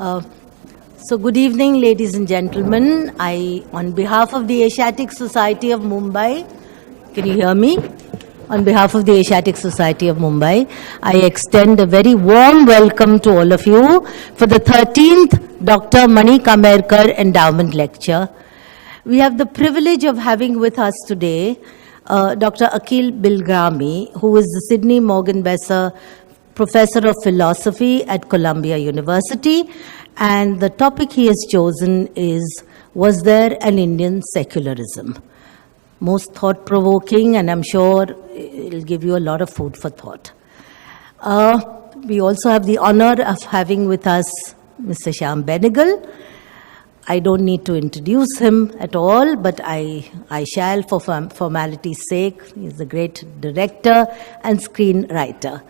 So good evening, ladies and gentlemen. On behalf of the Asiatic Society of Mumbai, can you hear me? On behalf of the Asiatic Society of Mumbai, I extend a very warm welcome to all of you for the 13th Dr. Mani Kamekar Endowment Lecture. We have the privilege of having with us today Dr. Akkel Bilgrami, who is the Sidney Morgan Besser Professor of Philosophy at Columbia University. And the topic he has chosen is, was there an Indian secularism? Most thought-provoking, and I'm sure it'll give you a lot of food for thought. We also have the honor of having with us Mr. Shyam Benegal. I don't need to introduce him at all, but I shall for formality's sake. He's a great director and screenwriter.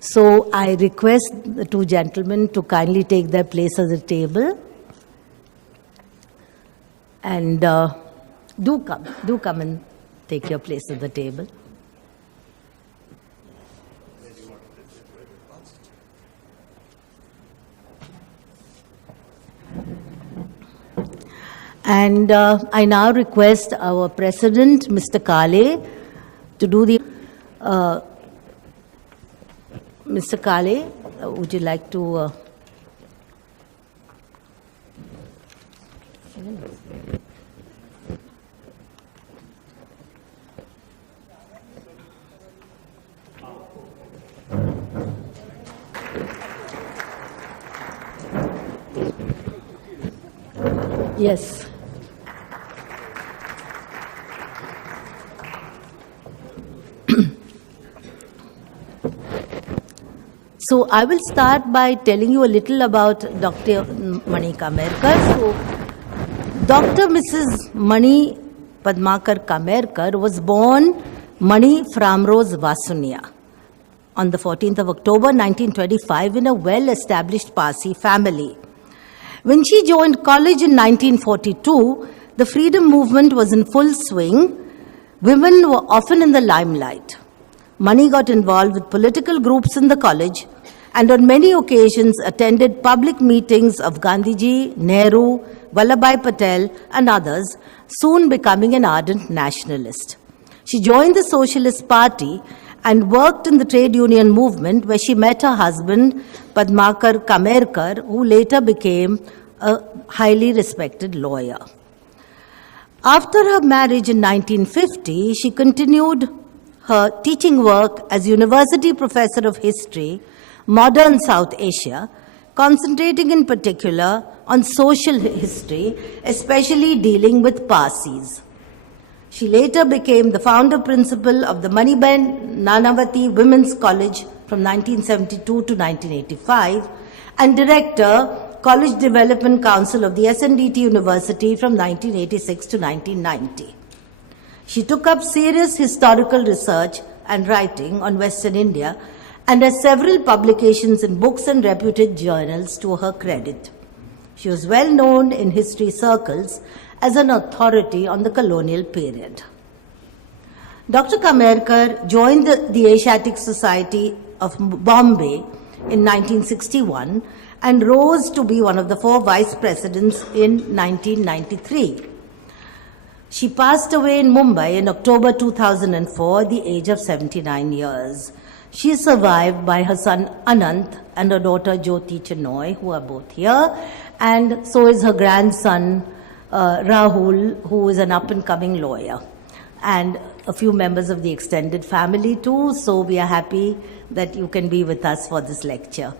So I request the two gentlemen to kindly take their place at the table. And do come and take your place at the table. And I now request our president, Mr. Kale, to do the... Mr. Kale, would you like to... Yes. So I will start by telling you a little about Dr. Mani Kamekar. So Dr. Mrs. Mani Padmakar Kamekar was born Mani Framrose Vasunia on the 14th of October 1925 in a well-established Parsi family. When she joined college in 1942, the freedom movement was in full swing. Women were often in the limelight. Mani got involved with political groups in the college and on many occasions attended public meetings of Gandhiji, Nehru, Vallabhbhai Patel and others, soon becoming an ardent nationalist. She joined the Socialist Party and worked in the trade union movement where she met her husband, Padmakar Kamekar, who later became a highly respected lawyer. After her marriage in 1950, she continued her teaching work as University Professor of History, Modern South Asia, concentrating in particular on social history, especially dealing with Parsis. She later became the founder principal of the Maniben Nanavati Women's College from 1972 to 1985 and director, College Development Council of the SNDT University from 1986 to 1990. She took up serious historical research and writing on Western India and has several publications in books and reputed journals to her credit. She was well known in history circles as an authority on the colonial period. Dr. Kamekar joined the Asiatic Society of Bombay in 1961 and rose to be one of the 4 vice presidents in 1993. She passed away in Mumbai in October 2004 at the age of 79 years. She is survived by her son Anant and her daughter Jyoti Chenoy, who are both here, and so is her grandson Rahul, who is an up-and-coming lawyer, and a few members of the extended family too, so we are happy that you can be with us for this lecture.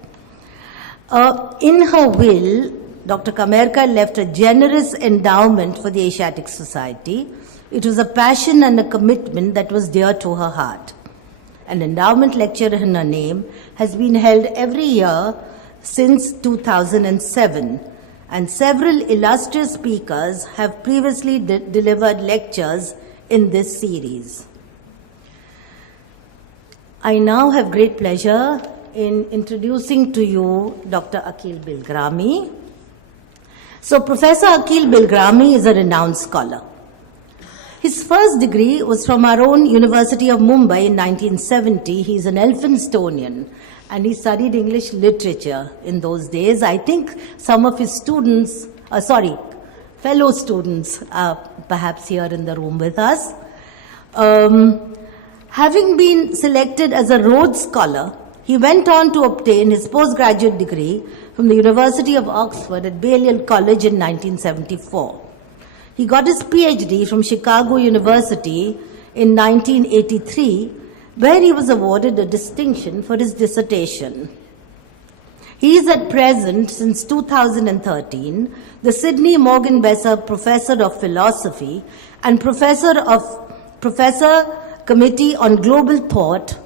In her will, Dr. Kamekar left a generous endowment for the Asiatic Society. It was a passion and a commitment that was dear to her heart. An endowment lecture in her name has been held every year since 2007, and several illustrious speakers have previously delivered lectures in this series. I now have great pleasure in introducing to you Dr. Akkel Bilgrami. So Professor Akkel Bilgrami is a renowned scholar. His first degree was from our own University of Mumbai in 1970. He is an Elphinstonian and he studied English literature in those days. I think some of his students, fellow students are perhaps here in the room with us. Having been selected as a Rhodes Scholar, he went on to obtain his postgraduate degree from the University of Oxford at Balliol College in 1974. He got his PhD from Chicago University in 1983, where he was awarded a distinction for his dissertation. He is at present, since 2013, the Sidney Morgan Besser Professor of Philosophy and Professor Committee on Global Thought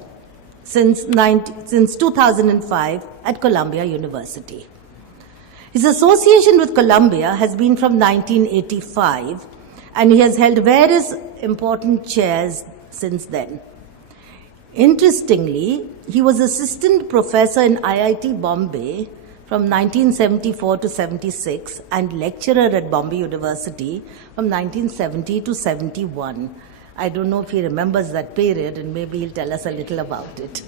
since 2005 at Columbia University. His association with Columbia has been from 1985, and he has held various important chairs since then. Interestingly, he was assistant professor in IIT Bombay from 1974 to 76 and lecturer at Bombay University from 1970 to 71. I don't know if he remembers that period, and maybe he'll tell us a little about it.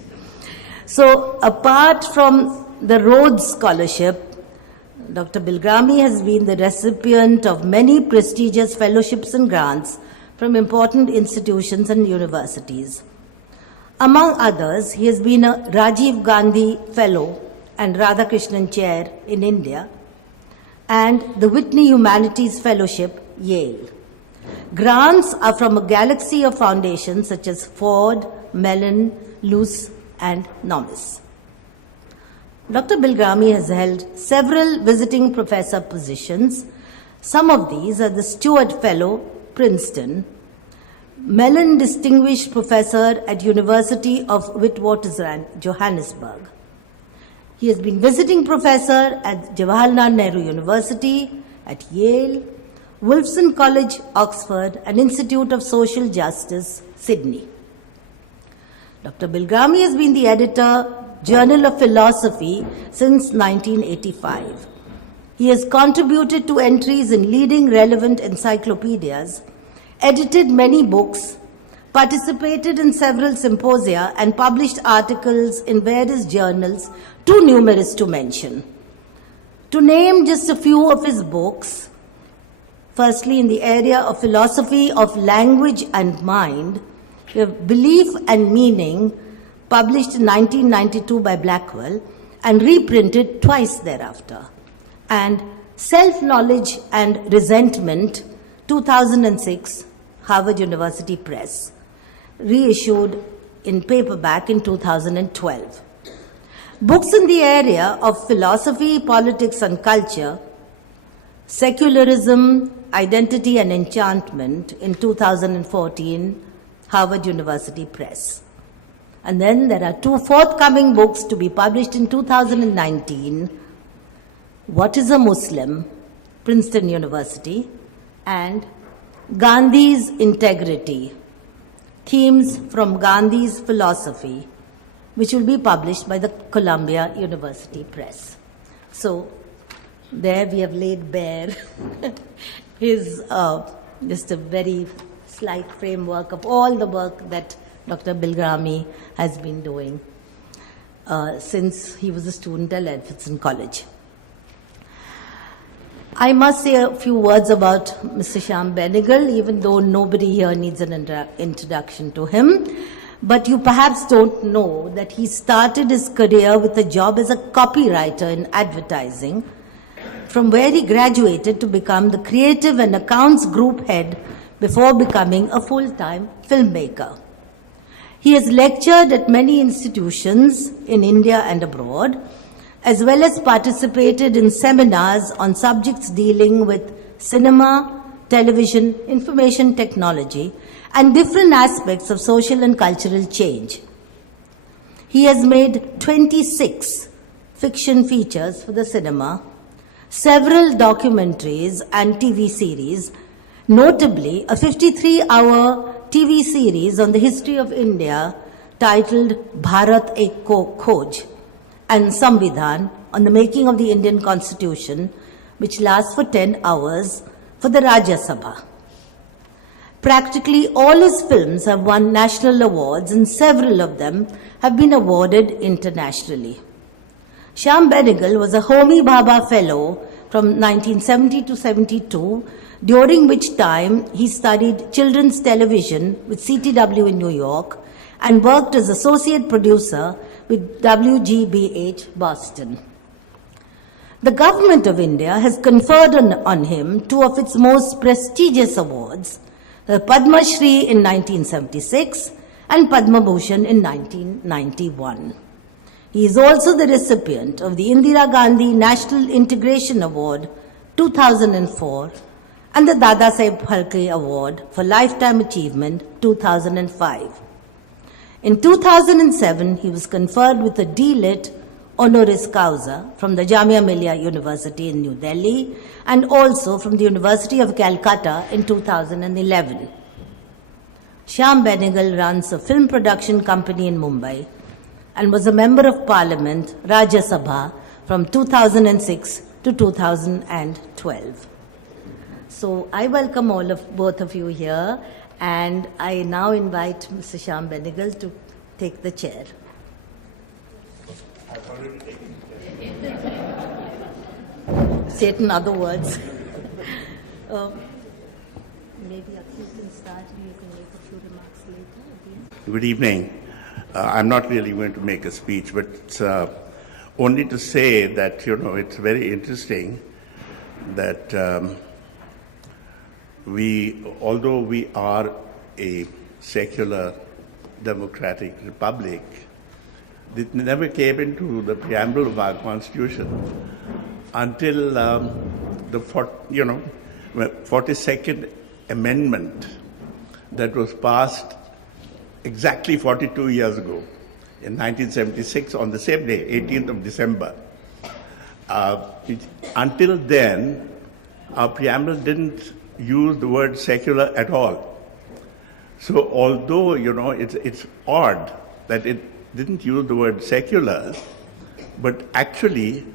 So, apart from the Rhodes Scholarship, Dr. Bilgrami has been the recipient of many prestigious fellowships and grants from important institutions and universities. Among others, he has been a Rajiv Gandhi Fellow and Radhakrishnan Chair in India, and the Whitney Humanities Fellowship, Yale. Grants are from a galaxy of foundations such as Ford, Mellon, Luce, and Nomis. Dr. Bilgrami has held several visiting professor positions. Some of these are the Stewart Fellow, Princeton, Mellon Distinguished Professor at University of Witwatersrand, Johannesburg. He has been visiting professor at Jawaharlal Nehru University, at Yale, Wolfson College, Oxford, and Institute of Social Justice, Sydney. Dr. Bilgrami has been the editor, Journal of Philosophy, since 1985. He has contributed to entries in leading relevant encyclopedias, edited many books, participated in several symposia, and published articles in various journals, too numerous to mention. To name just a few of his books, firstly, in the area of philosophy of language and mind, we have Belief and Meaning, published in 1992 by Blackwell and reprinted twice thereafter, and Self-Knowledge and Resentment, 2006, Harvard University Press, reissued in paperback in 2012. Books in the area of philosophy, politics, and culture, Secularism, Identity and Enchantment, in 2014, Harvard University Press. And then there are two forthcoming books to be published in 2019, What is a Muslim, Princeton University, and Gandhi's Integrity, Themes from Gandhi's Philosophy, which will be published by the Columbia University Press. So there we have laid bare his just a very slight framework of all the work that Dr. Bilgrami has been doing since he was a student at Edwardson College. I must say a few words about Mr. Shyam Benegal, even though nobody here needs an introduction to him. But you perhaps don't know that he started his career with a job as a copywriter in advertising, from where he graduated to become the creative and accounts group head before becoming a full-time filmmaker. He has lectured at many institutions in India and abroad, as well as participated in seminars on subjects dealing with cinema, television, information technology, and different aspects of social and cultural change. He has made 26 fiction features for the cinema, several documentaries and TV series, notably a 53-hour TV series on the history of India titled Bharat Ek Khoj, and Samvidhan on the making of the Indian Constitution, which lasts for 10 hours for the Rajya Sabha. Practically all his films have won national awards and several of them have been awarded internationally. Shyam Benegal was a Homi Bhabha Fellow from 1970 to 72, during which time he studied children's television with CTW in New York and worked as associate producer with WGBH Boston. The government of India has conferred on him two of its most prestigious awards, the Padma Shri in 1976 and Padma Bhushan in 1991. He is also the recipient of the Indira Gandhi National Integration Award 2004 and the Dada Saheb Phalke Award for Lifetime Achievement 2005. In 2007, he was conferred with a D.Lit. Honoris Causa from the Jamia Millia University in New Delhi and also from the University of Calcutta in 2011. Shyam Benegal runs a film production company in Mumbai and was a member of Parliament, Rajya Sabha, from 2006 to 2012. So I welcome both of you here, and I now invite Mr. Shyam Benegal to take the chair. I've already taken Say it in other words. Maybe you can start and you can make a few remarks later at the end. Good evening. I'm not really going to make a speech, but only to say that, it's very interesting that although we are a secular democratic republic, it never came into the preamble of our Constitution until the 42nd Amendment that was passed exactly 42 years ago, in 1976, on the same day, 18th of December. Until then, our preamble didn't use the word secular at all. So although, it's odd that it didn't use the word secular, but actually,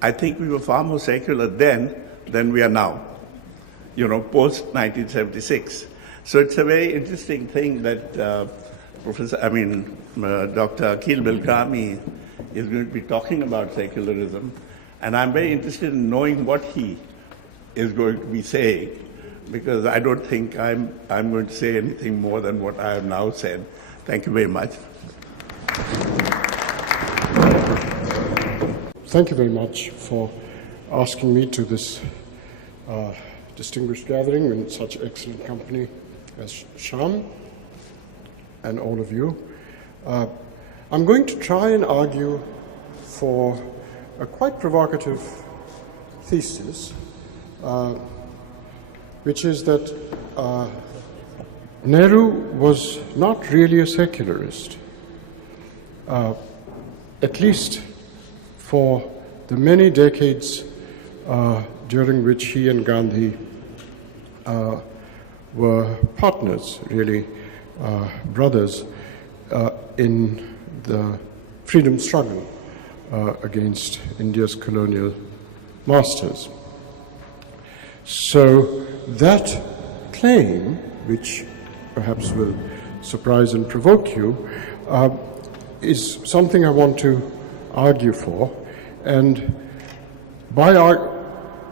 I think we were far more secular then than we are now, post 1976. So it's a very interesting thing that Dr. Akkel Bilgrami is going to be talking about secularism, and I'm very interested in knowing what he is going to be saying, because I don't think I'm going to say anything more than what I have now said. Thank you very much. Thank you very much for asking me to this distinguished gathering in such excellent company as Shyam and all of you. I'm going to try and argue for a quite provocative thesis, which is that Nehru was not really a secularist, at least for the many decades during which he and Gandhi were partners, really brothers, in the freedom struggle against India's colonial masters. So that claim, which perhaps will surprise and provoke you, is something I want to argue for, and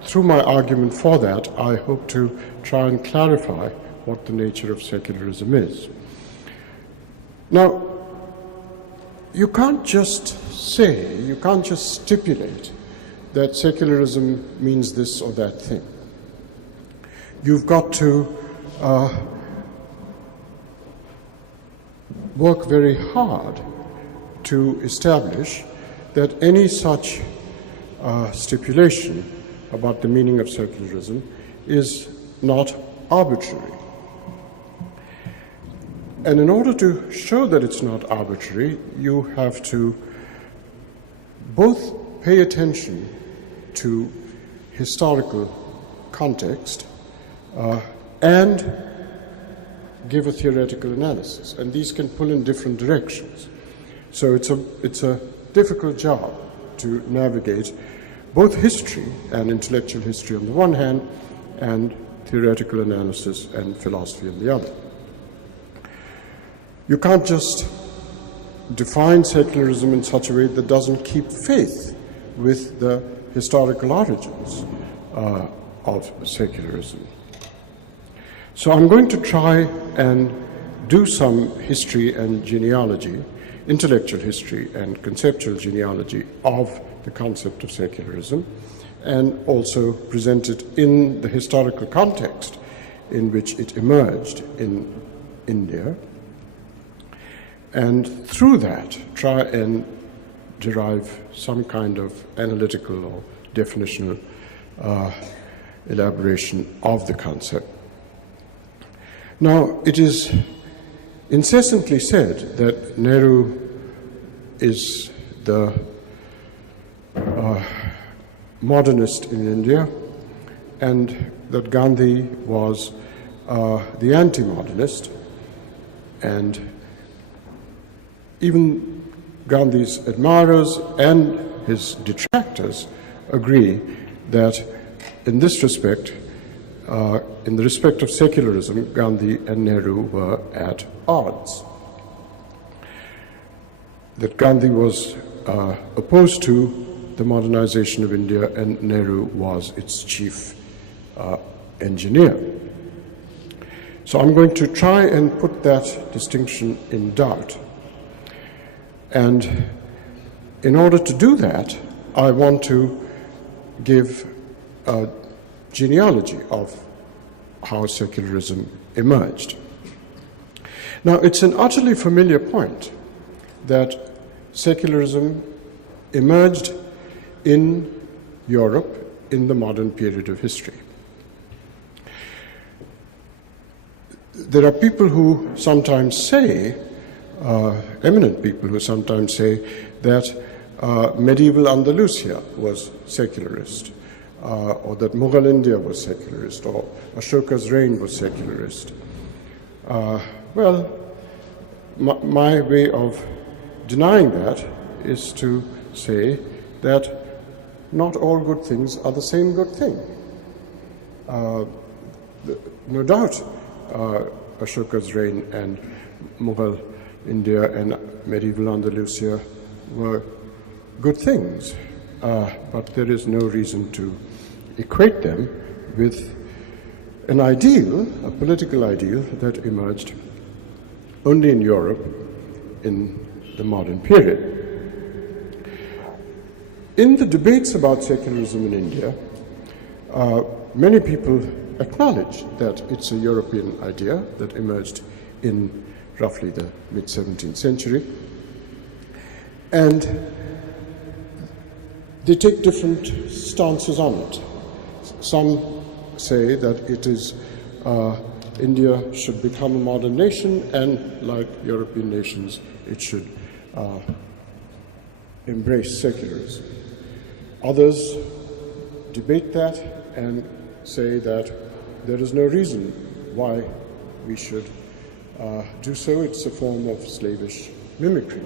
through my argument for that, I hope to try and clarify what the nature of secularism is. Now, you can't just stipulate that secularism means this or that thing. You've got to work very hard to establish that any such stipulation about the meaning of secularism is not arbitrary. And in order to show that it's not arbitrary, you have to both pay attention to historical context and give a theoretical analysis. And these can pull in different directions. So it's a difficult job to navigate both history and intellectual history on the one hand, and theoretical analysis, and philosophy on the other. You can't just define secularism in such a way that doesn't keep faith with the historical origins of secularism. So I'm going to try and do some history and genealogy, intellectual history and conceptual genealogy of the concept of secularism, and also present it in the historical context in which it emerged in India, and through that try and derive some kind of analytical or definitional elaboration of the concept. Now, it is incessantly said that Nehru is the modernist in India, and that Gandhi was the anti-modernist, and even Gandhi's admirers and his detractors agree that in this respect, in the respect of secularism, Gandhi and Nehru were at odds. That Gandhi was opposed to the modernization of India, and Nehru was its chief engineer. So I'm going to try and put that distinction in doubt. And in order to do that, I want to give a genealogy of how secularism emerged. Now, it's an utterly familiar point that secularism emerged in Europe in the modern period of history. There are people who sometimes say, eminent people who sometimes say that medieval Andalusia was secularist, or that Mughal India was secularist, or Ashoka's reign was secularist. Well, my way of denying that is to say that not all good things are the same good thing. No doubt, Ashoka's reign and Mughal India and medieval Andalusia were good things, but there is no reason to equate them with an ideal, a political ideal that emerged only in Europe in the modern period. In the debates about secularism in India, many people acknowledge that it's a European idea that emerged in roughly the mid-17th century, and they take different stances on it. Some say that it is India should become a modern nation, and like European nations, it should embrace secularism. Others debate that and say that there is no reason why we should do so. It's a form of slavish mimicry.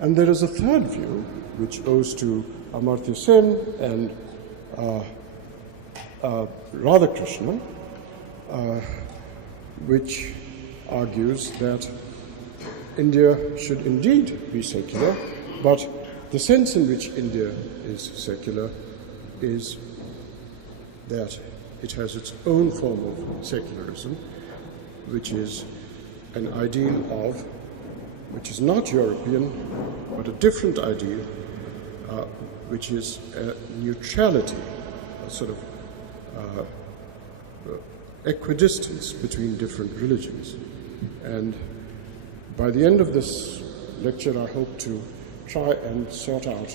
And there is a third view, which owes to Amartya Sen and Radhakrishnan, which argues that India should indeed be secular, but the sense in which India is secular is that it has its own form of secularism, which is an ideal of, which is not European, but a different ideal, which is neutrality, a sort of equidistance between different religions. And by the end of this lecture, I hope to try and sort out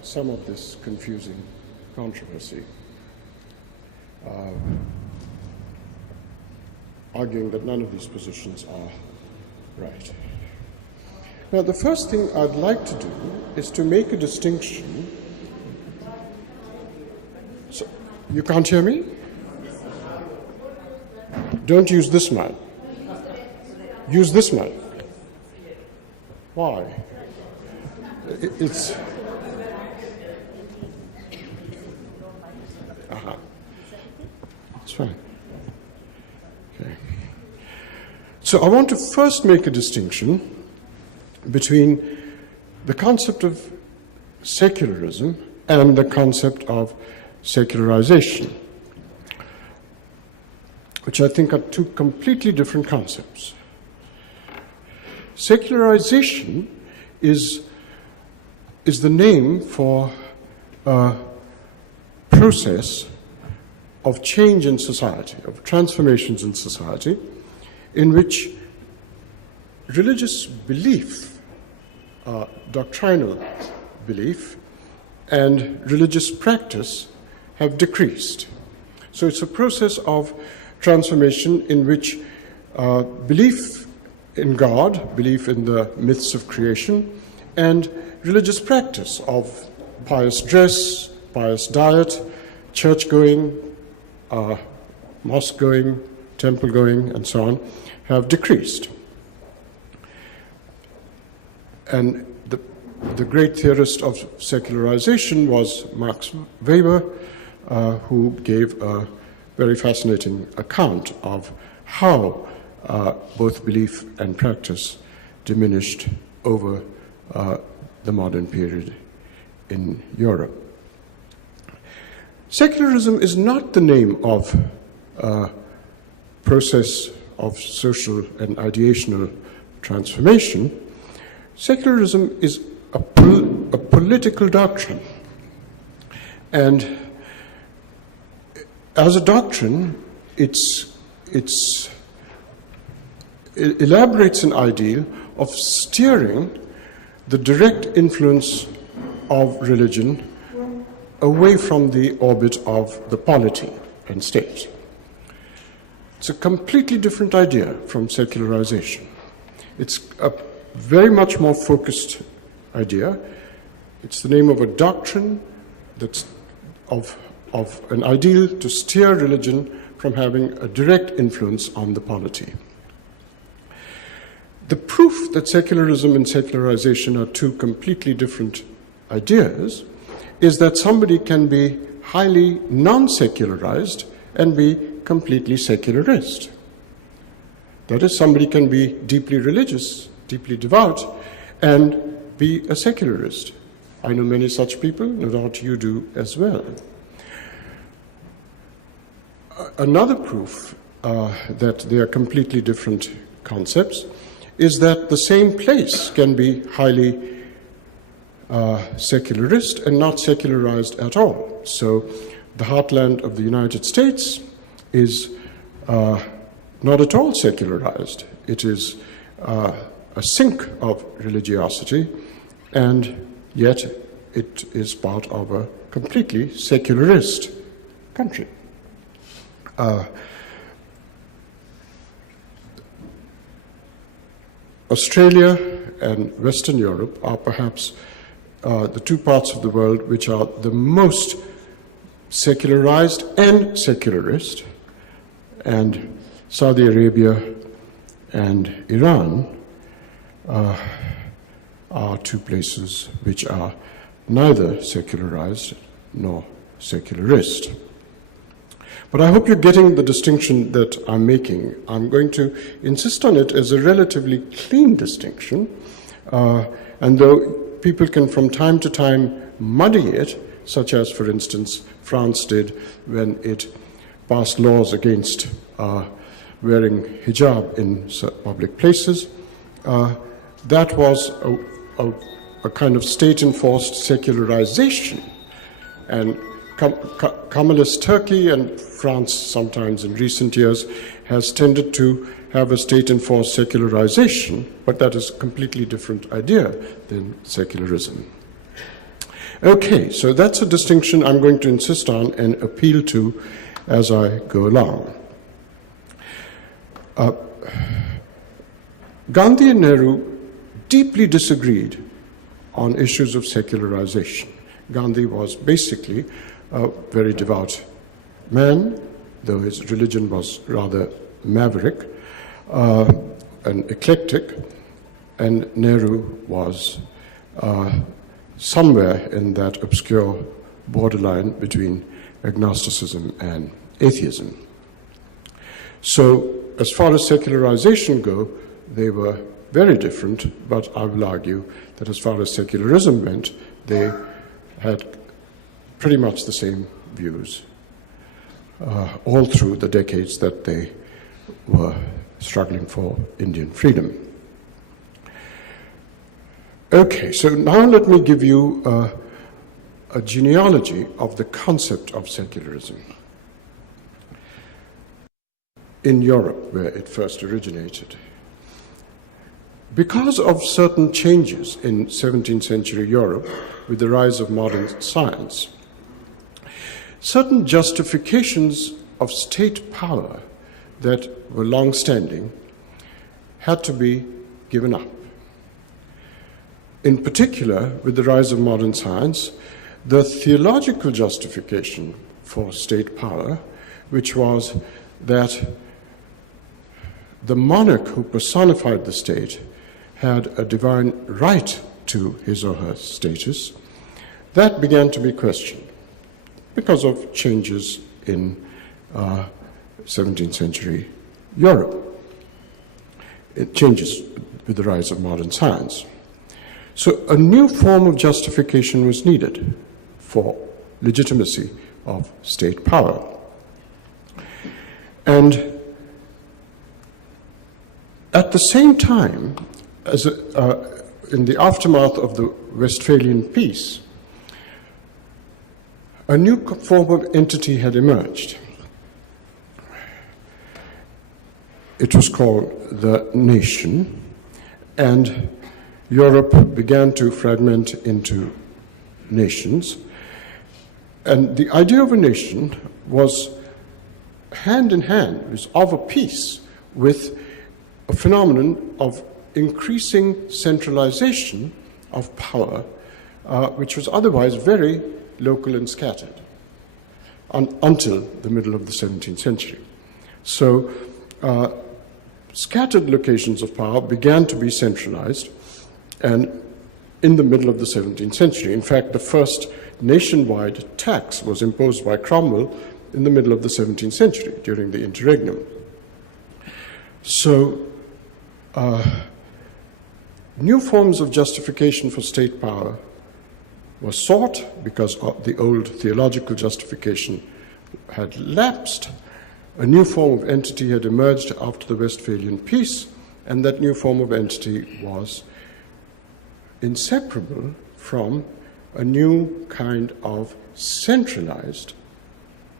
some of this confusing controversy, arguing that none of these positions are right. Now, the first thing I'd like to do is to make a distinction. So, you can't hear me? Don't use this mic. Use this mic. Why? It's... So I want to first make a distinction between the concept of secularism and the concept of secularization, which I think are two completely different concepts. Secularization is the name for a process of change in society, of transformations in society, in which religious belief, doctrinal belief, and religious practice have decreased. So it's a process of transformation in which belief in God, belief in the myths of creation, and religious practice of pious dress, pious diet, church-going, mosque-going, temple-going, and so on, have decreased. And the great theorist of secularization was Max Weber, who gave a very fascinating account of how both belief and practice diminished over the modern period in Europe. Secularism is not the name of a process of social and ideational transformation. Secularism is a political doctrine. And as a doctrine, it elaborates an ideal of steering the direct influence of religion away from the orbit of the polity and state. It's a completely different idea from secularization. It's a very much more focused idea. It's the name of a doctrine that's of an ideal to steer religion from having a direct influence on the polity. The proof that secularism and secularization are two completely different ideas is that somebody can be highly non-secularized and be completely secularist. That is, somebody can be deeply religious, deeply devout, and be a secularist. I know many such people, no doubt you do as well. Another proof that they are completely different concepts is that the same place can be highly secularist and not secularized at all. So the heartland of the United States is not at all secularized. It is a sink of religiosity, and yet it is part of a completely secularist country. Australia and Western Europe are perhaps the two parts of the world which are the most secularized and secularist, and Saudi Arabia and Iran are two places which are neither secularized nor secularist. But I hope you're getting the distinction that I'm making. I'm going to insist on it as a relatively clean distinction, and though people can from time to time muddy it, such as, for instance, France did when it passed laws against wearing hijab in public places, that was a kind of state-enforced secularization. And Kemalist Turkey and France sometimes in recent years has tended to have a state-enforced secularization, but that is a completely different idea than secularism. Okay, so that's a distinction I'm going to insist on and appeal to as I go along. Gandhi and Nehru deeply disagreed on issues of secularization. Gandhi was basically a very devout man, though his religion was rather maverick and eclectic, and Nehru was somewhere in that obscure borderline between agnosticism and atheism. So as far as secularization go, they were very different, but I will argue that as far as secularism went, they had pretty much the same views all through the decades that they were struggling for Indian freedom. Okay, so now let me give you a genealogy of the concept of secularism in Europe, where it first originated. Because of certain changes in 17th century Europe with the rise of modern science, certain justifications of state power that were long-standing had to be given up. In particular, with the rise of modern science, the theological justification for state power, which was that the monarch who personified the state had a divine right to his or her status, that began to be questioned because of changes in 17th century Europe. It changes with the rise of modern science. So a new form of justification was needed for legitimacy of state power. And at the same time, in the aftermath of the Westphalian Peace, a new form of entity had emerged. It was called the nation, and Europe began to fragment into nations. And the idea of a nation was hand in hand, was of a piece with a phenomenon of increasing centralization of power, which was otherwise very local and scattered until the middle of the 17th century. So scattered locations of power began to be centralized, and in the middle of the 17th century. In fact, the first nationwide tax was imposed by Cromwell in the middle of the 17th century during the interregnum. So new forms of justification for state power were sought because the old theological justification had lapsed. A new form of entity had emerged after the Westphalian Peace, and that new form of entity was inseparable from a new kind of centralized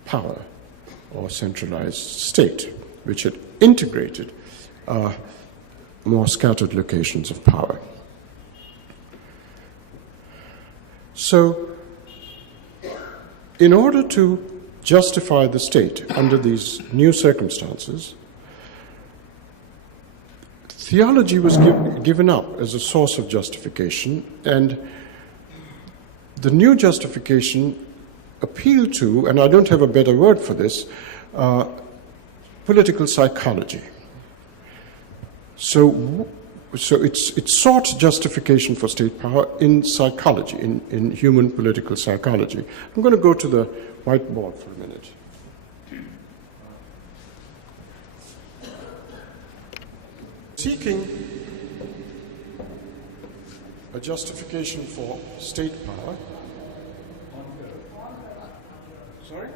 power or centralized state, which had integrated more scattered locations of power. So, in order to justify the state under these new circumstances, theology was given up as a source of justification, and the new justification appealed to, and I don't have a better word for this, political psychology. So it sought justification for state power in psychology, in human political psychology. I'm going to go to the whiteboard for a minute. Seeking a justification for state power. Sorry?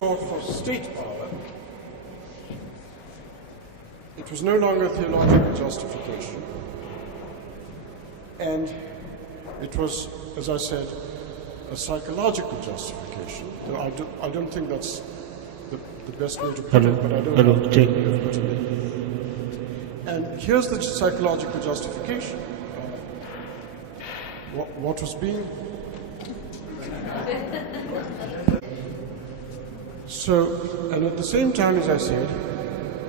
For state power, it was no longer theological justification, and it was, as I said, a psychological justification. I don't think that's the best way to put it, but I don't know how to put it. And here's the psychological justification. What was being... So, and at the same time, as I said,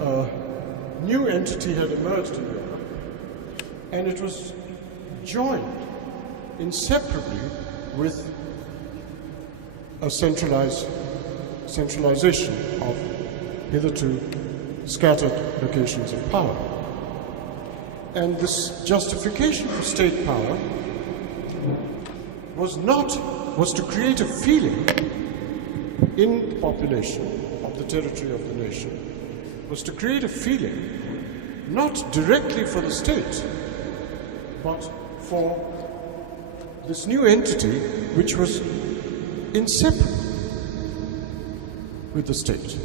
a new entity had emerged in Europe, and it was joined inseparably with a centralization of hitherto scattered locations of power. And this justification for state power was to create a feeling in the population of the territory of the nation was to create a feeling not directly for the state, but for this new entity which was inseparable with the state.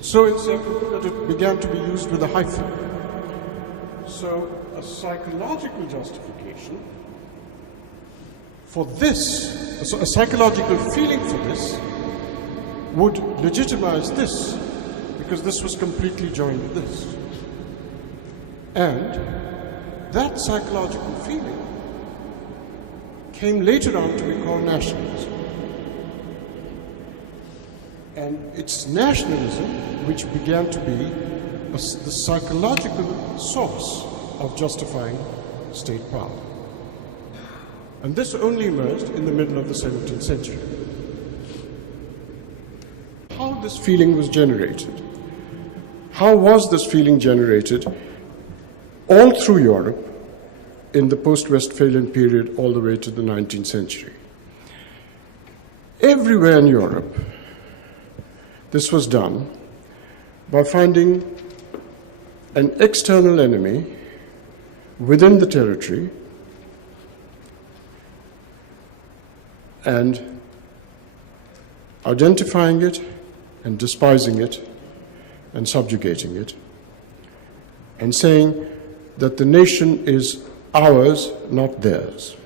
So inseparable that it began to be used with a hyphen. So a psychological justification for this, a psychological feeling for this, would legitimize this, because this was completely joined with this. And that psychological feeling came later on to be called nationalism. And it's nationalism which began to be the psychological source of justifying state power. And this only emerged in the middle of the 17th century. How this feeling was generated? How was this feeling generated all through Europe in the post-Westphalian period all the way to the 19th century? Everywhere in Europe, this was done by finding an external enemy within the territory and identifying it and despising it and subjugating it and saying that the nation is ours, not theirs.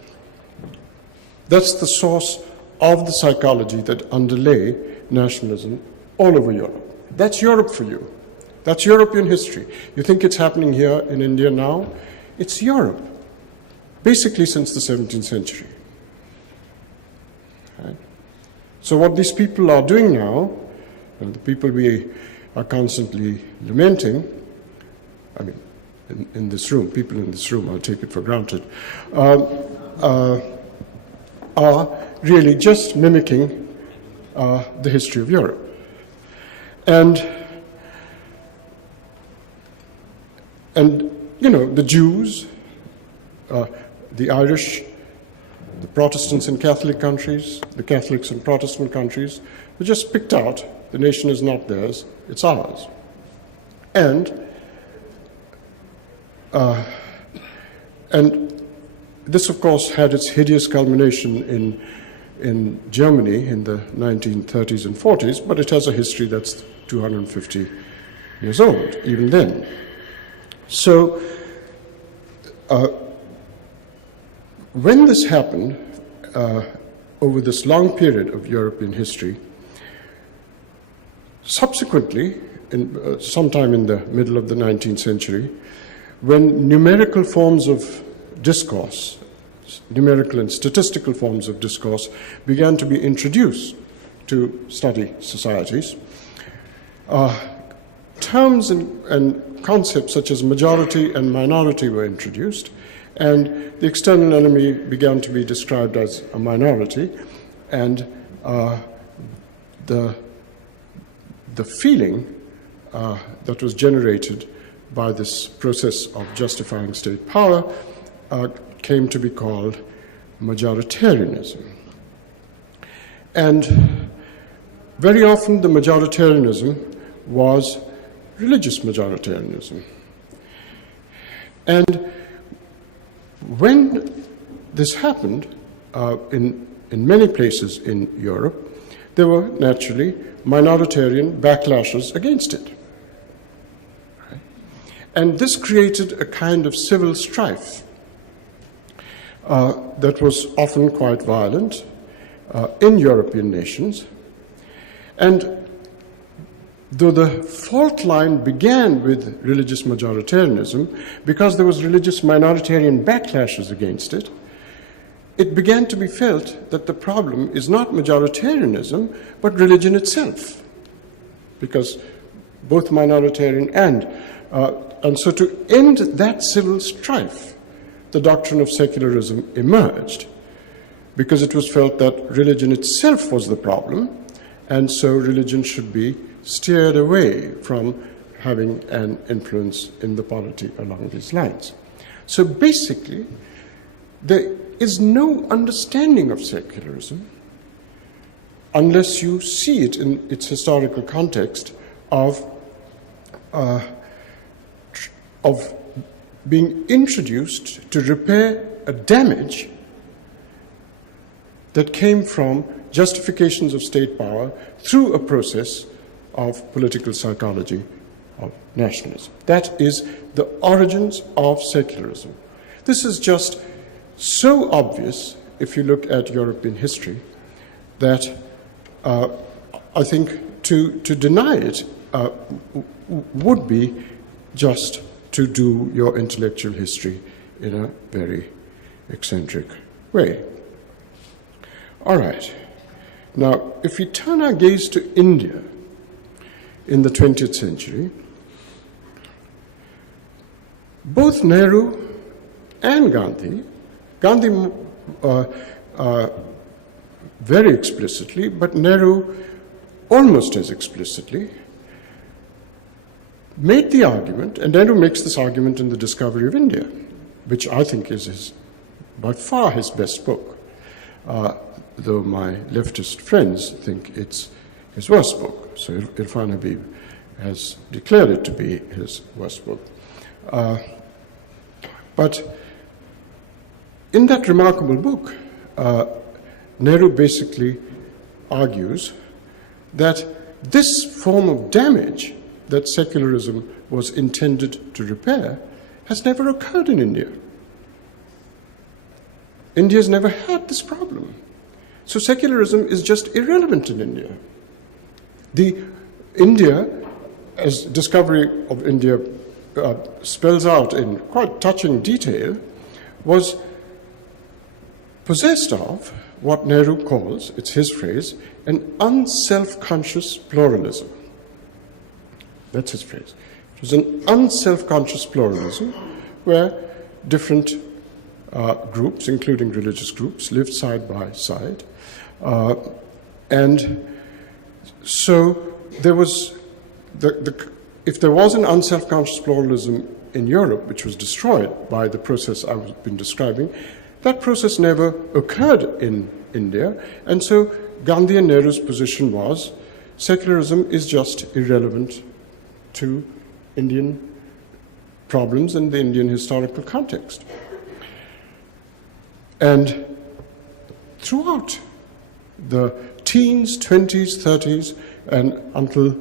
That's the source of the psychology that underlay nationalism all over Europe. That's Europe for you. That's European history. You think it's happening here in India now? It's Europe, basically since the 17th century. Right? So what these people are doing now, and the people we are constantly lamenting, I mean, in this room, people in this room, I'll take it for granted, are really just mimicking the history of Europe. And you know, the Jews, the Irish, the Protestants in Catholic countries, the Catholics in Protestant countries, were just picked out. The nation is not theirs, it's ours. And this, of course, had its hideous culmination in Germany in the 1930s and 40s, but it has a history that's 250 years old, even then. So, when this happened, over this long period of European history, subsequently, sometime in the middle of the 19th century, when numerical forms of discourse, numerical and statistical forms of discourse began to be introduced to study societies, terms and concepts such as majority and minority were introduced, and the external enemy began to be described as a minority, and the feeling that was generated by this process of justifying state power came to be called majoritarianism. And very often the majoritarianism was religious majoritarianism. And when this happened in many places in Europe, there were naturally minoritarian backlashes against it. Right? And this created a kind of civil strife that was often quite violent in European nations. And though the fault line began with religious majoritarianism, because there was religious minoritarian backlashes against it, it began to be felt that the problem is not majoritarianism, but religion itself, because both minoritarian and so to end that civil strife, the doctrine of secularism emerged, because it was felt that religion itself was the problem, and so religion should be steered away from having an influence in the polity along these lines. So basically, there is no understanding of secularism unless you see it in its historical context of being introduced to repair a damage that came from justifications of state power through a process of political psychology of nationalism. That is the origins of secularism. This is just so obvious if you look at European history that I think to deny it would be just to do your intellectual history in a very eccentric way. All right. Now, if we turn our gaze to India in the 20th century, both Nehru and Gandhi very explicitly, but Nehru almost as explicitly, made the argument, and Nehru makes this argument in The Discovery of India, which I think is by far his best book, though my leftist friends think it's his worst book. So Irfan Habib has declared it to be his worst book. But in that remarkable book, Nehru basically argues that this form of damage that secularism was intended to repair has never occurred in India. India's never had this problem. So secularism is just irrelevant in India. The India, as Discovery of India spells out in quite touching detail, was possessed of what Nehru calls, it's his phrase, an unself-conscious pluralism. That's his phrase. It was an unself-conscious pluralism where different groups, including religious groups, lived side by side. And so there was, if there was an unself-conscious pluralism in Europe, which was destroyed by the process I've been describing, that process never occurred in India. And so Gandhi and Nehru's position was secularism is just irrelevant to Indian problems in the Indian historical context. And throughout the teens, 20s, 30s, and until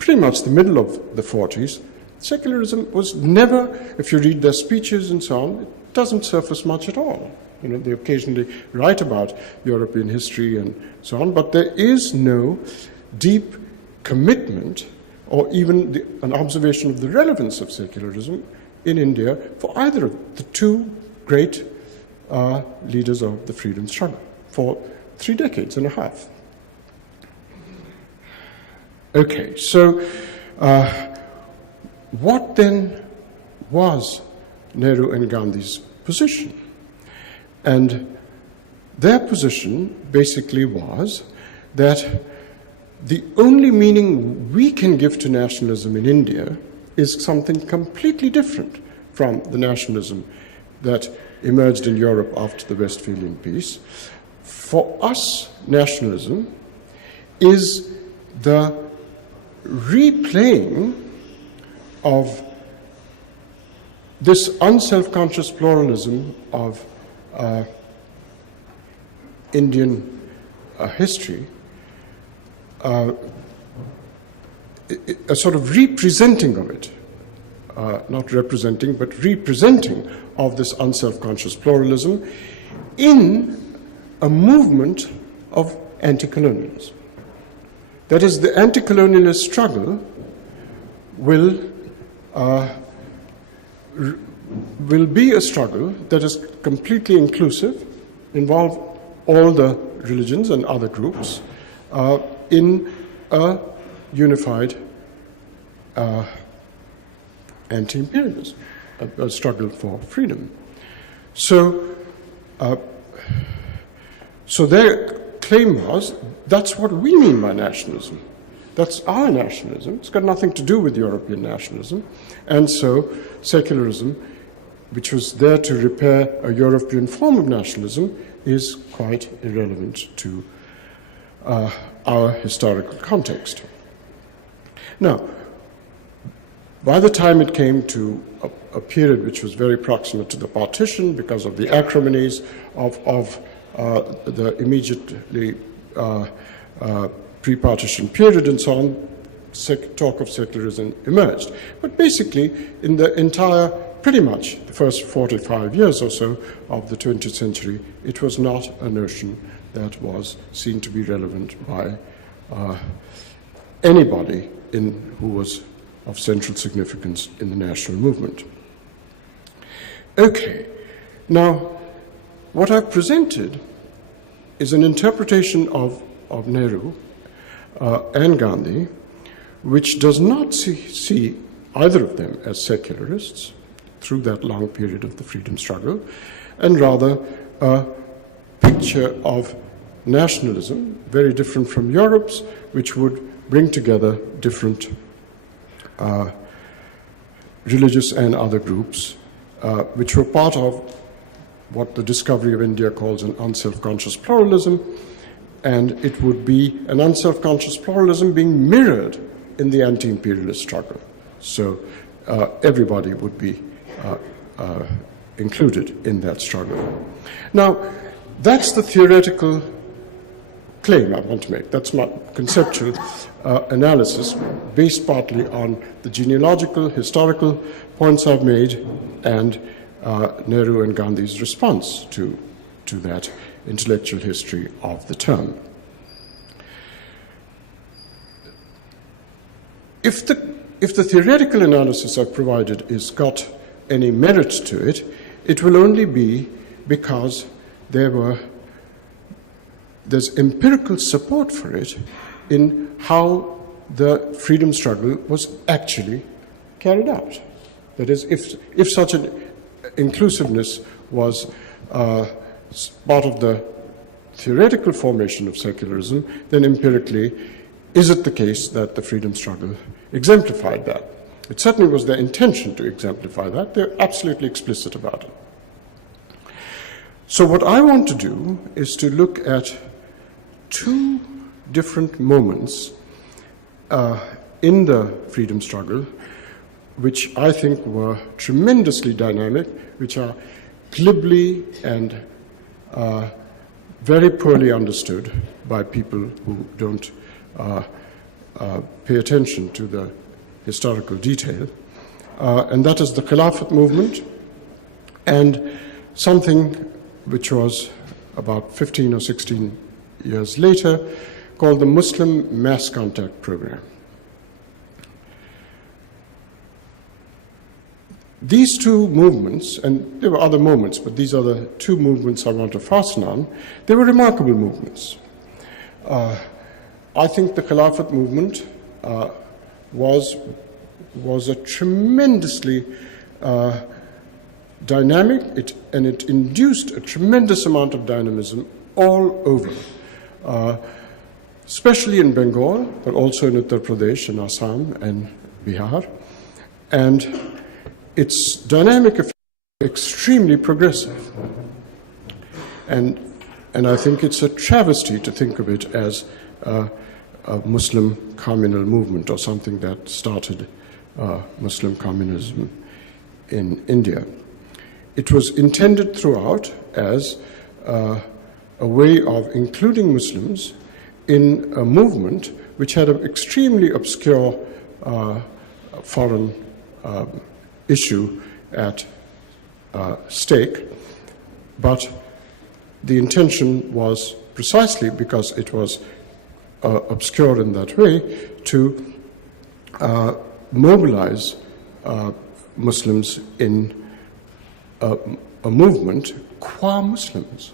pretty much the middle of the 40s, secularism was never, if you read their speeches and so on, it doesn't surface much at all. You know, they occasionally write about European history and so on, but there is no deep commitment or even an observation of the relevance of secularism in India for either of the two great leaders of the freedom struggle for 3 decades and a half. Okay, so what then was Nehru and Gandhi's position? And their position basically was that the only meaning we can give to nationalism in India is something completely different from the nationalism that emerged in Europe after the Westphalian peace. For us, nationalism is the replaying of this unself-conscious pluralism of Indian history, a sort of representing of it, not representing, but representing of this unself-conscious pluralism in a movement of anti-colonialism. That is, the anti-colonialist struggle will be a struggle that is completely inclusive, involve all the religions and other groups in a unified anti-imperialism, a struggle for freedom. So their claim was, that's what we mean by nationalism. That's our nationalism. It's got nothing to do with European nationalism. And so secularism, which was there to repair a European form of nationalism, is quite irrelevant to our historical context. Now, by the time it came to a period which was very proximate to the partition because of the acrimonies of the immediately pre-partition period and so on, talk of secularism emerged. But basically, in the entire, pretty much the first 45 years or so of the 20th century, it was not a notion that was seen to be relevant by anybody who was of central significance in the national movement. Okay, now what I've presented is an interpretation of Nehru and Gandhi, which does not see either of them as secularists through that long period of the freedom struggle, and rather a picture of nationalism, very different from Europe's, which would bring together different religious and other groups, which were part of what the discovery of India calls an unself-conscious pluralism, and it would be an unself-conscious pluralism being mirrored in the anti-imperialist struggle. So everybody would be included in that struggle. Now, that's the theoretical claim I want to make. That's my conceptual analysis, based partly on the genealogical, historical points I've made, and Nehru and Gandhi's response to that intellectual history of the term. If the theoretical analysis I've provided is got any merit to it, it will only be because there's empirical support for it in how the freedom struggle was actually carried out. That is, if such an inclusiveness was part of the theoretical formation of secularism, then empirically, is it the case that the freedom struggle exemplified that? It certainly was their intention to exemplify that. They're absolutely explicit about it. So what I want to do is to look at two different moments in the freedom struggle, which I think were tremendously dynamic, which are glibly and very poorly understood by people who don't pay attention to the historical detail, and that is the Khilafat movement and something which was about 15 or 16 years later called the Muslim Mass Contact Program. These two movements, and there were other movements, but these are the two movements I want to fasten on, they were remarkable movements. I think the Khilafat movement was a tremendously dynamic, and it induced a tremendous amount of dynamism all over, especially in Bengal, but also in Uttar Pradesh and Assam and Bihar. And its dynamic effect is extremely progressive. And I think it's a travesty to think of it as a Muslim communal movement or something that started Muslim communism in India. It was intended throughout as a way of including Muslims in a movement which had an extremely obscure foreign issue at stake, but the intention was precisely because it was obscure in that way to mobilize Muslims in a movement qua Muslims.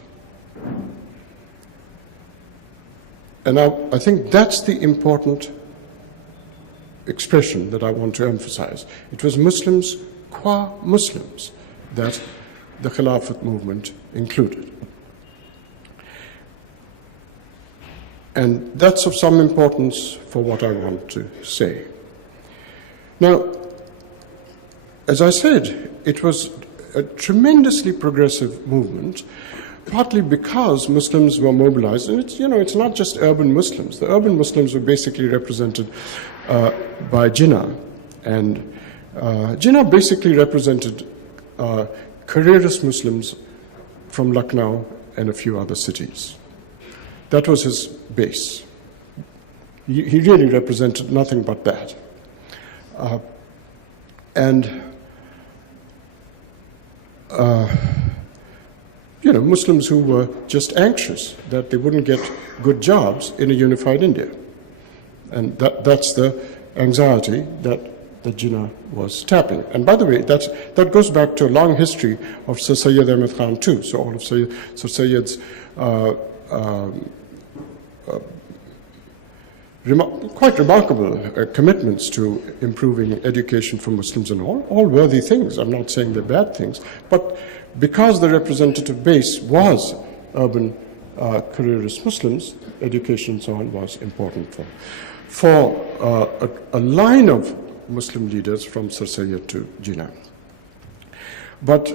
And I think that's the important expression that I want to emphasize. It was Muslims qua Muslims that the Khilafat movement included. And that's of some importance for what I want to say. Now, as I said, it was a tremendously progressive movement partly because Muslims were mobilized, and it's not just urban Muslims. The urban Muslims were basically represented by Jinnah, and Jinnah basically represented careerist Muslims from Lucknow and a few other cities. That was his base. He really represented nothing but that. Muslims who were just anxious that they wouldn't get good jobs in a unified India. And that's the anxiety that Jinnah was tapping. And by the way, that goes back to a long history of Sir Syed Ahmed Khan too. So all of Sir Syed's quite remarkable commitments to improving education for Muslims and all worthy things. I'm not saying they're bad things, but because the representative base was urban careerist Muslims, education and so on was important for a line of Muslim leaders from Sir Syed to Jinnah. But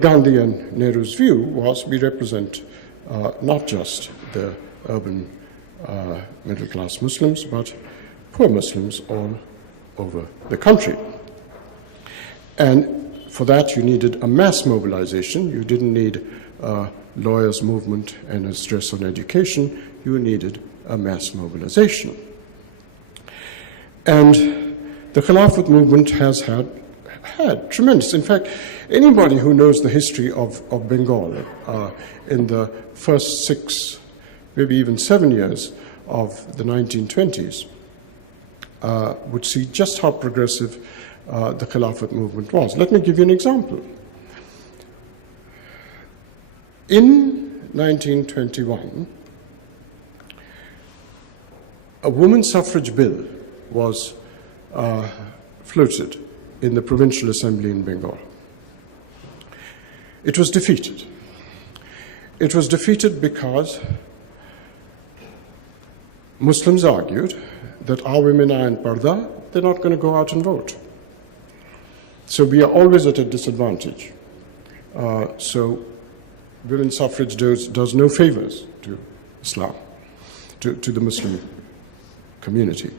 Gandhi and Nehru's view was we represent not just the urban middle-class Muslims, but poor Muslims all over the country. And for that, you needed a mass mobilization. You didn't need a lawyers' movement and a stress on education. You needed a mass mobilization. And the Khilafat movement has had tremendous. In fact, anybody who knows the history of Bengal in the first 6, maybe even 7 years of the 1920s would see just how progressive the Khilafat movement was. Let me give you an example. In 1921, a women's suffrage bill was floated in the Provincial Assembly in Bengal. It was defeated. It was defeated because Muslims argued that our women are in parda, they're not going to go out and vote. So we are always at a disadvantage. So women's suffrage does no favors to Islam, to the Muslim community.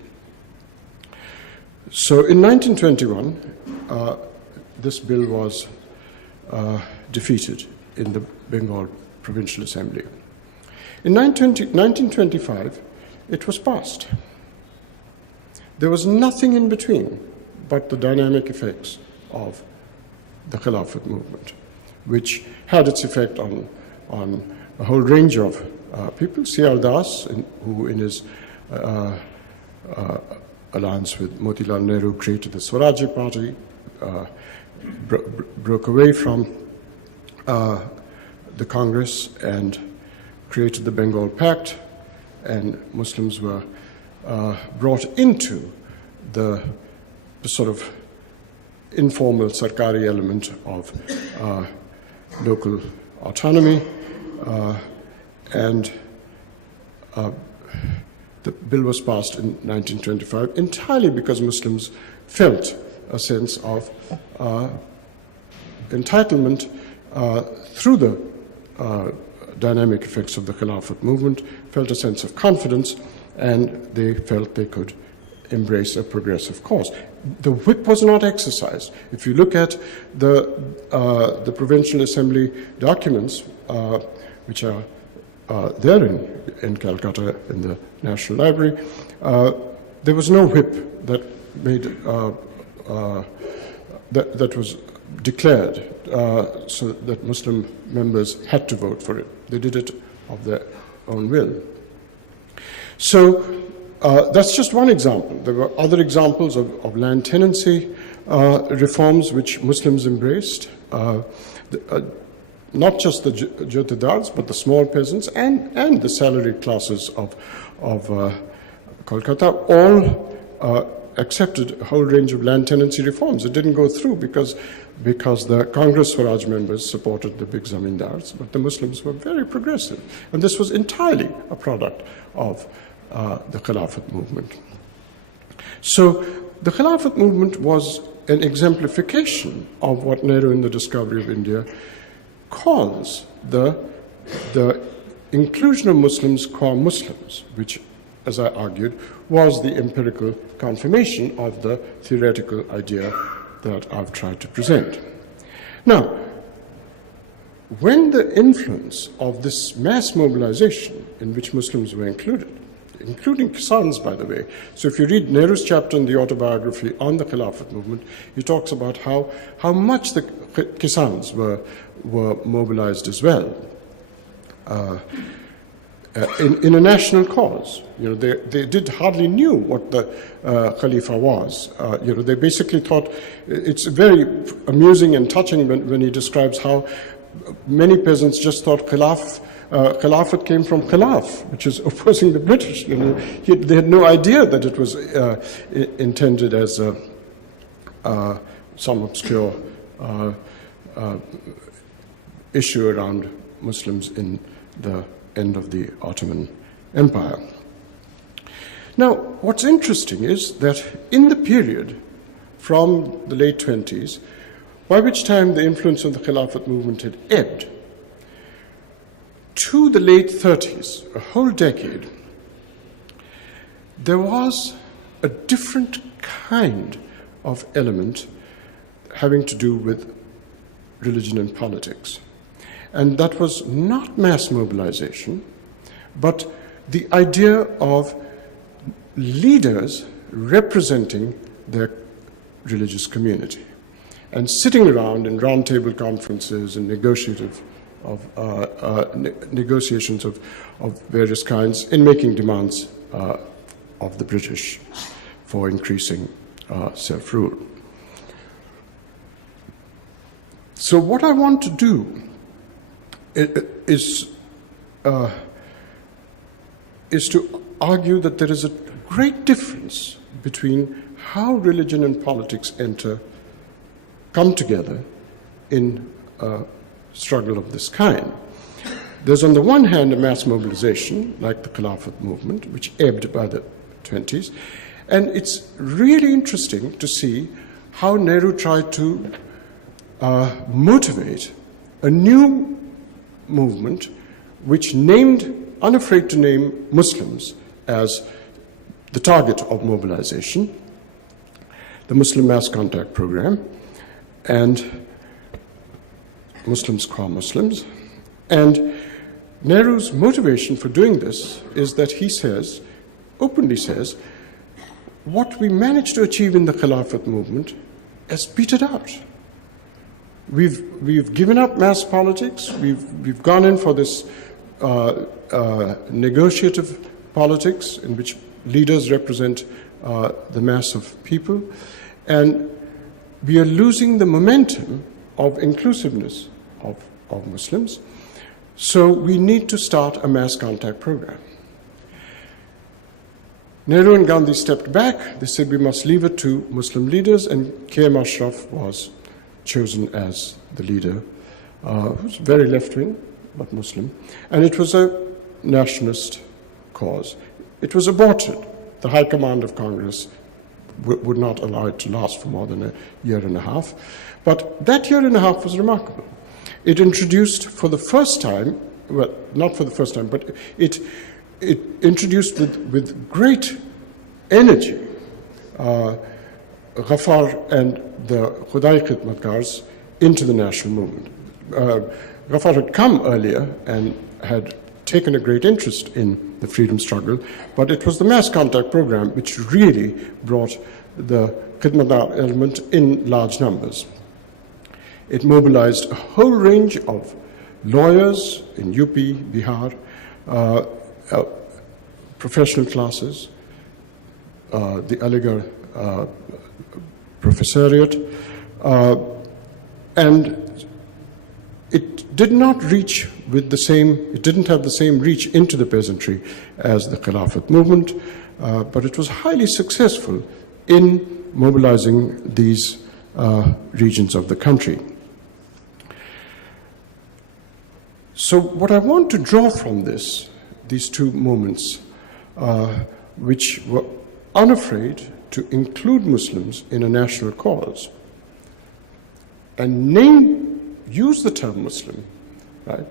So in 1921, this bill was defeated in the Bengal Provincial Assembly. In 1925, it was passed. There was nothing in between but the dynamic effects of the Khilafat movement, which had its effect on a whole range of people. C.R. Das, who in his alliance with Motilal Nehru created the Swaraji Party, broke away from the Congress and created the Bengal Pact, and Muslims were brought into the sort of informal Sarkari element of local autonomy, and the bill was passed in 1925 entirely because Muslims felt a sense of entitlement through the dynamic effects of the Khilafat movement, felt a sense of confidence, and they felt they could embrace a progressive cause. The whip was not exercised. If you look at the Provincial Assembly documents, which are there in Calcutta in the National Library, there was no whip that made that was declared so that Muslim members had to vote for it. They did it of their own will. So that's just one example. There were other examples of land tenancy reforms which Muslims embraced, not just the jotedars, but the small peasants and the salaried classes of Kolkata all accepted a whole range of land tenancy reforms. It didn't go through because the Congress Swaraj members supported the big zamindars, but the Muslims were very progressive. And this was entirely a product of the Khilafat movement. So the Khilafat movement was an exemplification of what Nehru in the Discovery of India calls the inclusion of Muslims qua Muslims, which, as I argued, was the empirical confirmation of the theoretical idea that I've tried to present. Now, when the influence of this mass mobilization in which Muslims were included, including Kisans, by the way. So if you read Nehru's chapter in the autobiography on the Khilafat movement, he talks about how much the Kisans were mobilized as well in a national cause. They did hardly knew what the Khalifa was. They basically thought, it's very amusing and touching when he describes how many peasants just thought Khilafat came from Khilaf, which is opposing the British. They had no idea that it was intended as some obscure issue around Muslims in the end of the Ottoman Empire. Now, what's interesting is that in the period from the late 20s, by which time the influence of the Khilafat movement had ebbed, to the late 30s, a whole decade, there was a different kind of element having to do with religion and politics. And that was not mass mobilization, but the idea of leaders representing their religious community and sitting around in roundtable conferences and negotiations of various kinds in making demands of the British for increasing self-rule. So what I want to do is to argue that there is a great difference between how religion and politics come together in a struggle of this kind. There's on the one hand a mass mobilization, like the Khilafat movement, which ebbed by the 20s, and it's really interesting to see how Nehru tried to motivate a new movement which unafraid to name Muslims as the target of mobilization, the Muslim Mass Contact Program, and Muslims qua Muslims. And Nehru's motivation for doing this is that he openly says, what we managed to achieve in the Khilafat movement has petered out. We've given up mass politics. We've gone in for this negotiative politics in which leaders represent the mass of people, and we are losing the momentum of inclusiveness of Muslims. So we need to start a mass contact program. Nehru and Gandhi stepped back. They said we must leave it to Muslim leaders, and K.M. Ashraf was chosen as the leader, who's very left-wing, but Muslim. And it was a nationalist cause. It was aborted. The High Command of Congress would not allow it to last for more than a year and a half. But that year and a half was remarkable. It introduced for the first time, well, not for the first time, but it introduced with great energy Ghaffar and the Khudai Khidmatkars into the national movement. Ghaffar had come earlier and had taken a great interest in the freedom struggle, but it was the mass contact program which really brought the Khidmatkar element in large numbers. It mobilized a whole range of lawyers in UP, Bihar, professional classes, the Aligarh professoriate, and it did not reach it didn't have the same reach into the peasantry as the Khilafat movement, but it was highly successful in mobilizing these regions of the country. So what I want to draw from these two moments, which were unafraid to include Muslims in a national cause and use the term Muslim right?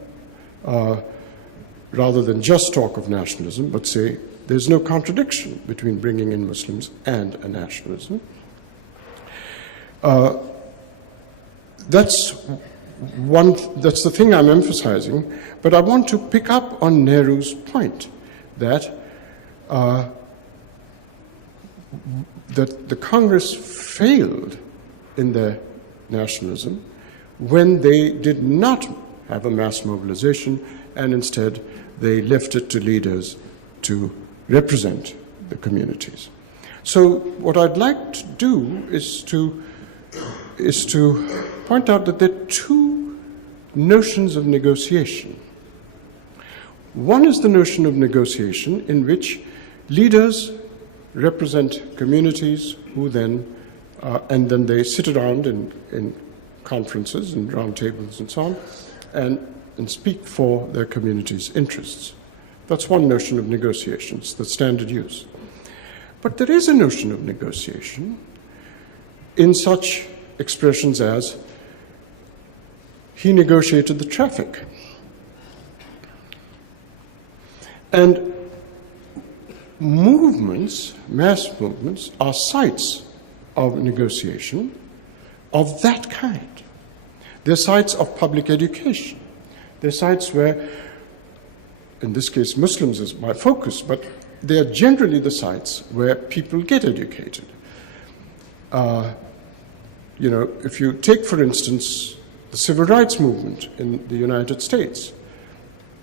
Rather than just talk of nationalism, but say there's no contradiction between bringing in Muslims and a nationalism. That's the thing I'm emphasizing, but I want to pick up on Nehru's point that that the Congress failed in their nationalism when they did not have a mass mobilization, and instead they left it to leaders to represent the communities. So what I'd like to do is to point out that there are two notions of negotiation. One is the notion of negotiation in which leaders represent communities who then, and then they sit around in conferences and round tables and so on, and speak for their community's interests. That's one notion of negotiation. It's the standard use. But there is a notion of negotiation in such expressions as, he negotiated the traffic. And movements, mass movements, are sites of negotiation of that kind. They're sites of public education. They're sites where, in this case, Muslims is my focus, but they are generally the sites where people get educated. If you take, for instance, the civil rights movement in the United States,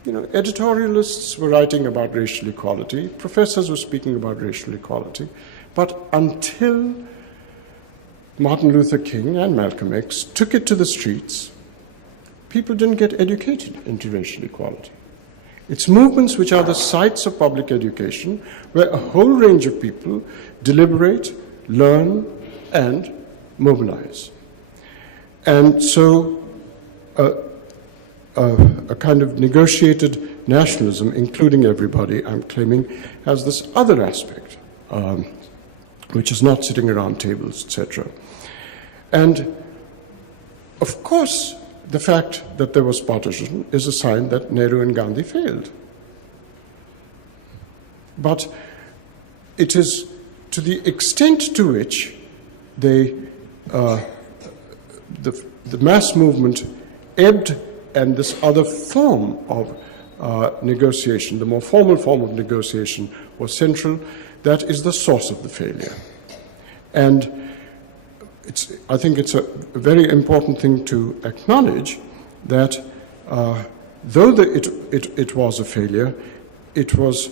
editorialists were writing about racial equality, professors were speaking about racial equality, but until Martin Luther King and Malcolm X took it to the streets, people didn't get educated into racial equality. It's movements which are the sites of public education where a whole range of people deliberate, learn, and mobilize. And so a kind of negotiated nationalism, including everybody, I'm claiming, has this other aspect, which is not sitting around tables, etc. And of course, the fact that there was partition is a sign that Nehru and Gandhi failed. But it is to the extent to which the mass movement ebbed and this other form of negotiation, the more formal form of negotiation, was central, that is the source of the failure. And I think it's a very important thing to acknowledge that though it was a failure, it was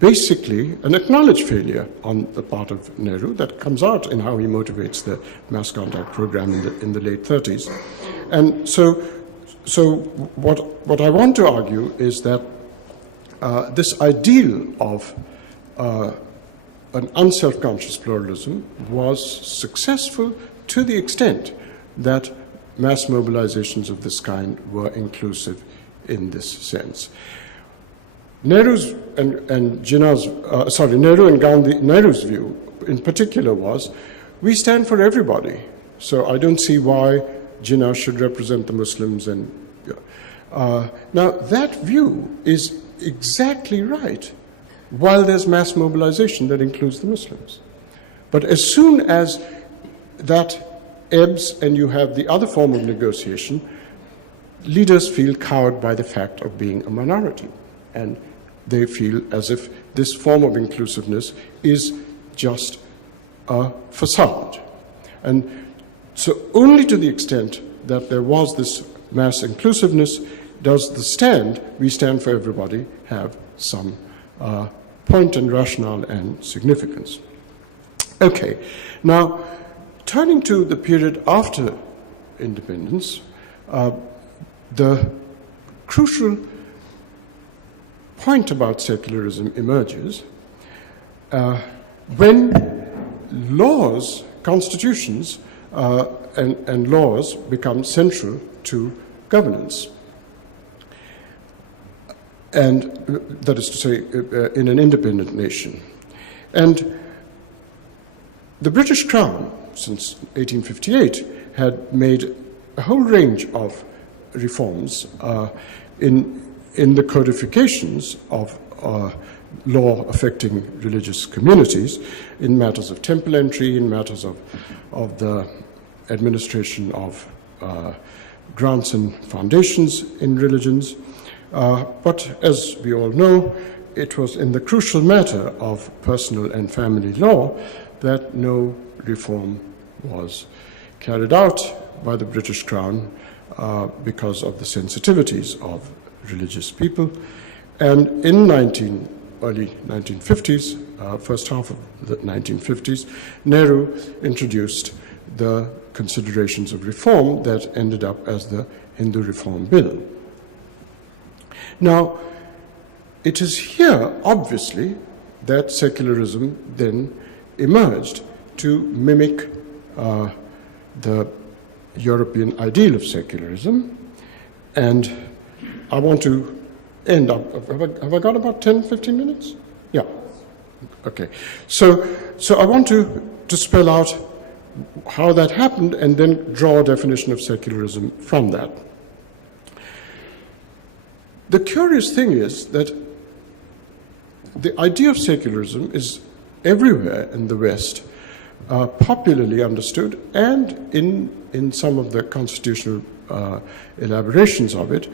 basically an acknowledged failure on the part of Nehru that comes out in how he motivates the mass contact program in the late 30s. And so what I want to argue is that this ideal of an unself-conscious pluralism was successful to the extent that mass mobilizations of this kind were inclusive in this sense. Nehru's and Jinnah's, Nehru and Gandhi, Nehru's view in particular was, we stand for everybody. So I don't see why Jinnah should represent the Muslims. And now that view is exactly right, while there's mass mobilization that includes the Muslims. But as soon as that ebbs and you have the other form of negotiation, leaders feel cowed by the fact of being a minority. And they feel as if this form of inclusiveness is just a facade. And so only to the extent that there was this mass inclusiveness does the we stand for everybody, have some point and rationale and significance. Okay, now turning to the period after independence, the crucial point about secularism emerges when laws, constitutions, and laws become central to governance. And that is to say, in an independent nation. And the British Crown, since 1858, had made a whole range of reforms in the codifications of law affecting religious communities in matters of temple entry, in matters of the administration of grants and foundations in religions. But as we all know, it was in the crucial matter of personal and family law that no reform was carried out by the British Crown because of the sensitivities of religious people. And in early 1950s, first half of the 1950s, Nehru introduced the considerations of reform that ended up as the Hindu Reform Bill. Now, it is here, obviously, that secularism then emerged to mimic the European ideal of secularism. And I want to end up, have I got about 10, 15 minutes? Yeah. Okay. So I want to spell out how that happened and then draw a definition of secularism from that. The curious thing is that the idea of secularism is everywhere in the West popularly understood, and in some of the constitutional elaborations of it,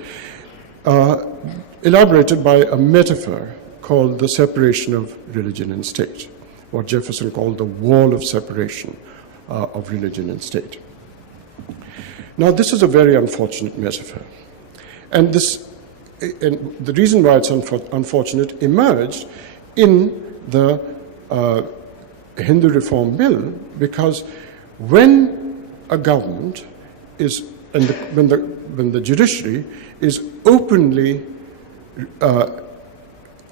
elaborated by a metaphor called the separation of religion and state, what Jefferson called the wall of separation of religion and state. Now, this is a very unfortunate metaphor, and the reason why it's unfortunate emerged in the Hindu Reform Bill, because when a government is, when the judiciary is openly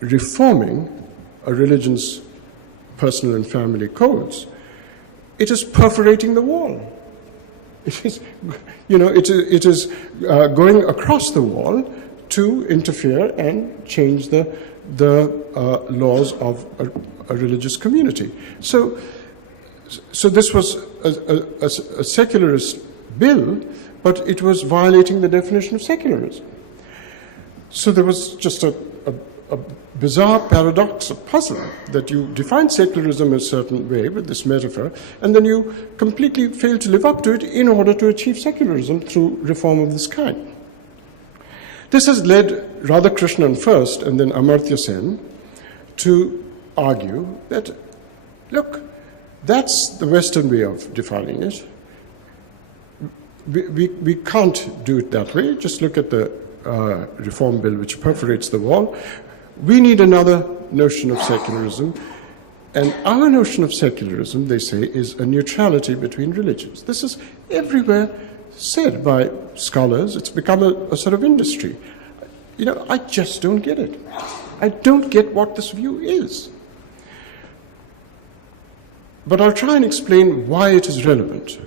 reforming a religion's personal and family codes, it is perforating the wall. It is, it is going across the wall to interfere and change the laws of a religious community. So this was a secularist bill, but it was violating the definition of secularism. So there was just a bizarre paradox, a puzzle, that you define secularism a certain way with this metaphor, and then you completely fail to live up to it in order to achieve secularism through reform of this kind. This has led Radhakrishnan first and then Amartya Sen to argue that, look, that's the Western way of defining it. We can't do it that way. Just look at the reform bill which perforates the wall. We need another notion of secularism. And our notion of secularism, they say, is a neutrality between religions. This is everywhere said by scholars. It's become a sort of industry. I just don't get it. I don't get what this view is. But I'll try and explain why it is relevant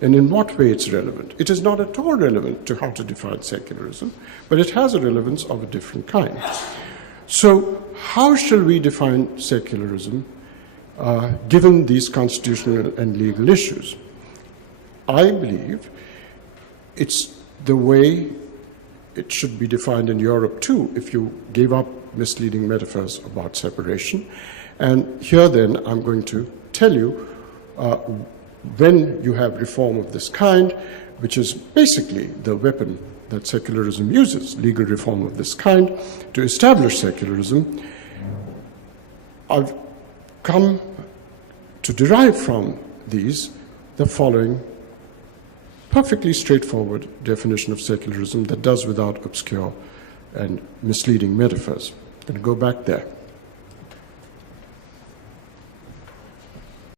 and in what way it's relevant. It is not at all relevant to how to define secularism, but it has a relevance of a different kind. So how shall we define secularism given these constitutional and legal issues? I believe it's the way it should be defined in Europe too, if you gave up misleading metaphors about separation. And here then I'm going to tell you when you have reform of this kind, which is basically the weapon that secularism uses, legal reform of this kind, to establish secularism, I've come to derive from these the following perfectly straightforward definition of secularism that does without obscure and misleading metaphors. I'm going to go back there.